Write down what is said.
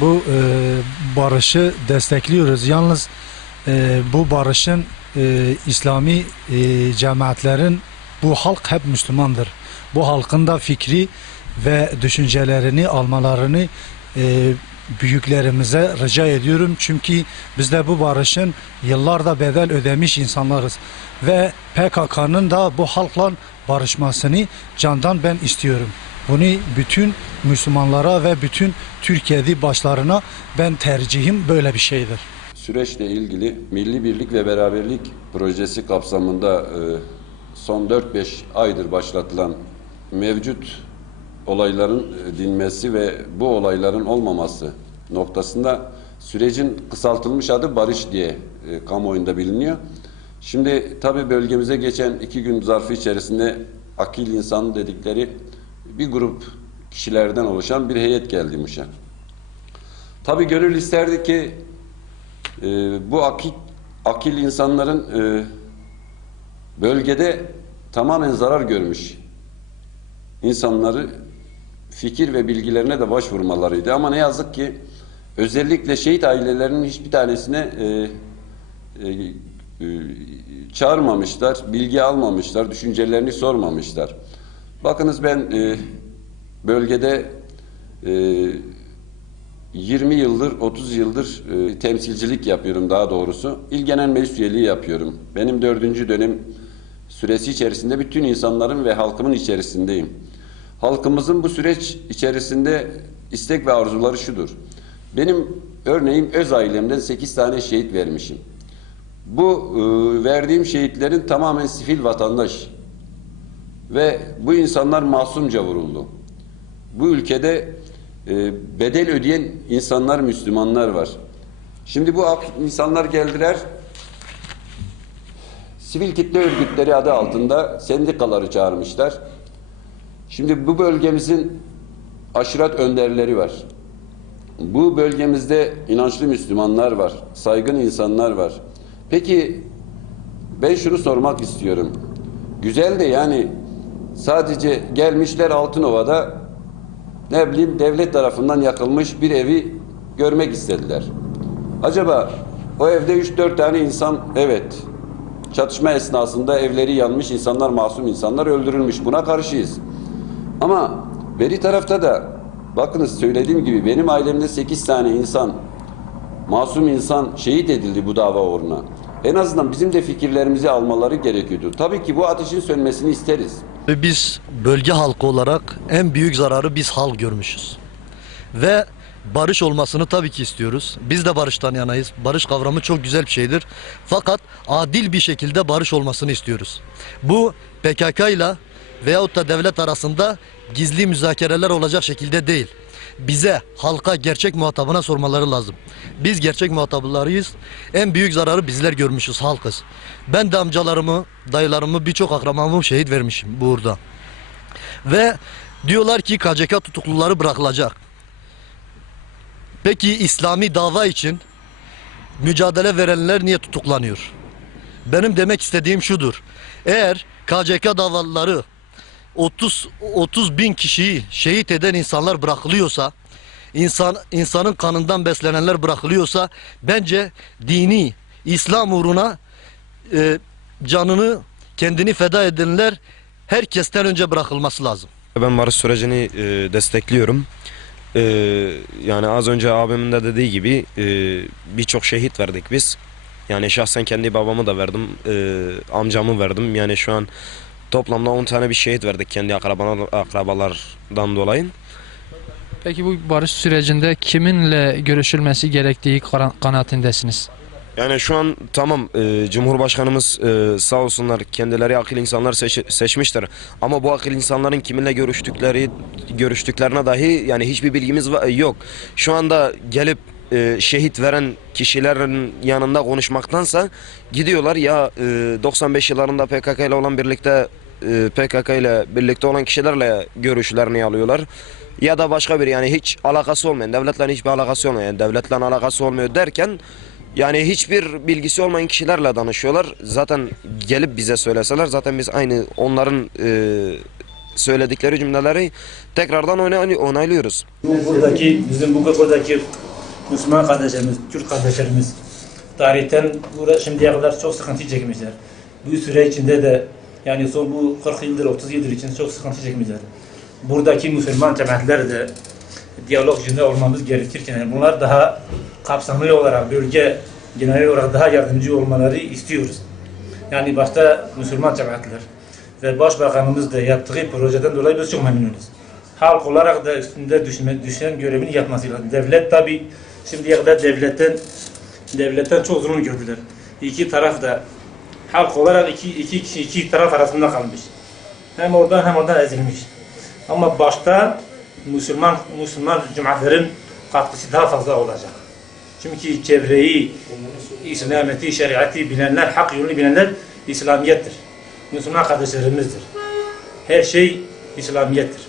bu barışı destekliyoruz. Yalnız bu barışın İslami cemaatlerin, bu halk hep Müslümandır. Bu halkın da fikri ve düşüncelerini almalarını büyüklerimize rica ediyorum. Çünkü biz de bu barışın yıllarda bedel ödemiş insanlarız. Ve PKK'nın da bu halkla barışmasını candan ben istiyorum. Bunu bütün Müslümanlara ve bütün Türkiye'de başlarına ben tercihim böyle bir şeydir. Süreçle ilgili Milli Birlik ve Beraberlik projesi kapsamında son 4-5 aydır başlatılan mevcut olayların dinmesi ve bu olayların olmaması noktasında sürecin kısaltılmış adı barış diye kamuoyunda biliniyor. Şimdi tabii bölgemize geçen 2 gün zarfı içerisinde akil insan dedikleri bir grup kişilerden oluşan bir heyet geldi Muş'a. Tabii gönül isterdi ki bu akil insanların bölgede tamamen zarar görmüş insanları fikir ve bilgilerine de başvurmalarıydı. Ama ne yazık ki özellikle şehit ailelerinin hiçbir tanesine çağırmamışlar, bilgi almamışlar, düşüncelerini sormamışlar. Bakınız ben bölgede 20 yıldır, 30 yıldır temsilcilik yapıyorum daha doğrusu. İl Genel Meclis üyeliği yapıyorum. Benim 4. dönem süresi içerisinde bütün insanların ve halkımın içerisindeyim. Halkımızın bu süreç içerisinde istek ve arzuları şudur. Benim örneğin öz ailemden 8 tane şehit vermişim. Bu verdiğim şehitlerin tamamen sivil vatandaş ve bu insanlar masumca vuruldu. Bu ülkede bedel ödeyen insanlar, Müslümanlar var. Şimdi bu insanlar geldiler, sivil kitle örgütleri adı altında sendikaları çağırmışlar. Şimdi bu bölgemizin aşiret önderleri var. Bu bölgemizde inançlı Müslümanlar var, saygın insanlar var. Peki ben şunu sormak istiyorum. Güzel de yani sadece gelmişler Altınova'da ne bileyim devlet tarafından yakılmış bir evi görmek istediler. Acaba o evde 3-4 tane insan, evet, çatışma esnasında evleri yanmış, insanlar, masum insanlar öldürülmüş. Buna karşıyız. Ama beri tarafta da bakınız söylediğim gibi benim ailemde 8 tane insan, masum insan şehit edildi bu dava uğruna. En azından bizim de fikirlerimizi almaları gerekiyordu. Tabii ki bu ateşin sönmesini isteriz. Biz bölge halkı olarak en büyük zararı biz halk görmüşüz. Ve barış olmasını tabii ki istiyoruz. Biz de barıştan yanayız. Barış kavramı çok güzel bir şeydir. Fakat adil bir şekilde barış olmasını istiyoruz. Bu PKK ile veyahut da devlet arasında gizli müzakereler olacak şekilde değil. Bize, halka, gerçek muhatabına sormaları lazım. Biz gerçek muhataplarıyız. En büyük zararı bizler görmüşüz, halkız. Ben de amcalarımı, dayılarımı, birçok akrabamı şehit vermişim bu uğurda. Ve diyorlar ki KCK tutukluları bırakılacak. Peki İslami dava için mücadele verenler niye tutuklanıyor? Benim demek istediğim şudur. Eğer KCK davaları 30 bin kişiyi şehit eden insanlar bırakılıyorsa, insanın kanından beslenenler bırakılıyorsa, bence dini İslam uğruna canını, kendini feda edenler herkesten önce bırakılması lazım. Ben barış sürecini destekliyorum. Yani az önce abimin de dediği gibi birçok şehit verdik biz. Yani şahsen kendi babamı da verdim, amcamı verdim. Yani şu an toplamda 10 tane bir şehit verdik kendi akrabalardan dolayı. Peki bu barış sürecinde kiminle görüşülmesi gerektiği kanaatindesiniz? Yani şu an tamam, Cumhurbaşkanımız sağ olsunlar kendileri akıl insanlar seçmiştir. Ama bu akıl insanların kiminle görüştüklerine dahi yani hiçbir bilgimiz yok. Şu anda gelip şehit veren kişilerin yanında konuşmaktansa gidiyorlar ya 95 yıllarında PKK ile birlikte olan kişilerle görüşlerini alıyorlar. Ya da başka bir yani hiç alakası olmayan, devletle hiçbir alakası olmayan, yani devletle alakası olmuyor derken yani hiçbir bilgisi olmayan kişilerle danışıyorlar. Zaten gelip bize söyleseler zaten biz aynı onların söyledikleri cümleleri tekrardan onaylıyoruz. Buradaki bizim buradaki Müslüman kardeşlerimiz, Türk kardeşlerimiz tarihten şimdiye kadar çok sıkıntı çekmişler. Bu süre içinde de yani son bu 40 yıldır 30 yıldır için çok sıkıntı çekmişler. Buradaki Müslüman cemaatler de diyalog içinde olmamız gerekirken yani bunlar daha kapsamlı olarak bölge genel olarak daha yardımcı olmaları istiyoruz. Yani başta Müslüman cemaatler ve Başbakanımız da yaptığı projeden dolayı biz çok memnunuz. Halk olarak da üstünde düşen görevini yapması lazım. Devlet tabi şimdiye kadar devletten çok zulüm gördüler. İki taraf da halk olarak iki taraf arasında kalmış. Hem oradan ezilmiş. Ama başta Müslüman cemaatlerin katkısı daha fazla olacak. Çünkü çevreyi, İslamiyet'i, şeriatı bilenler, hak yolunu bilenler İslamiyettir. Müslüman kardeşlerimizdir. Her şey İslamiyettir.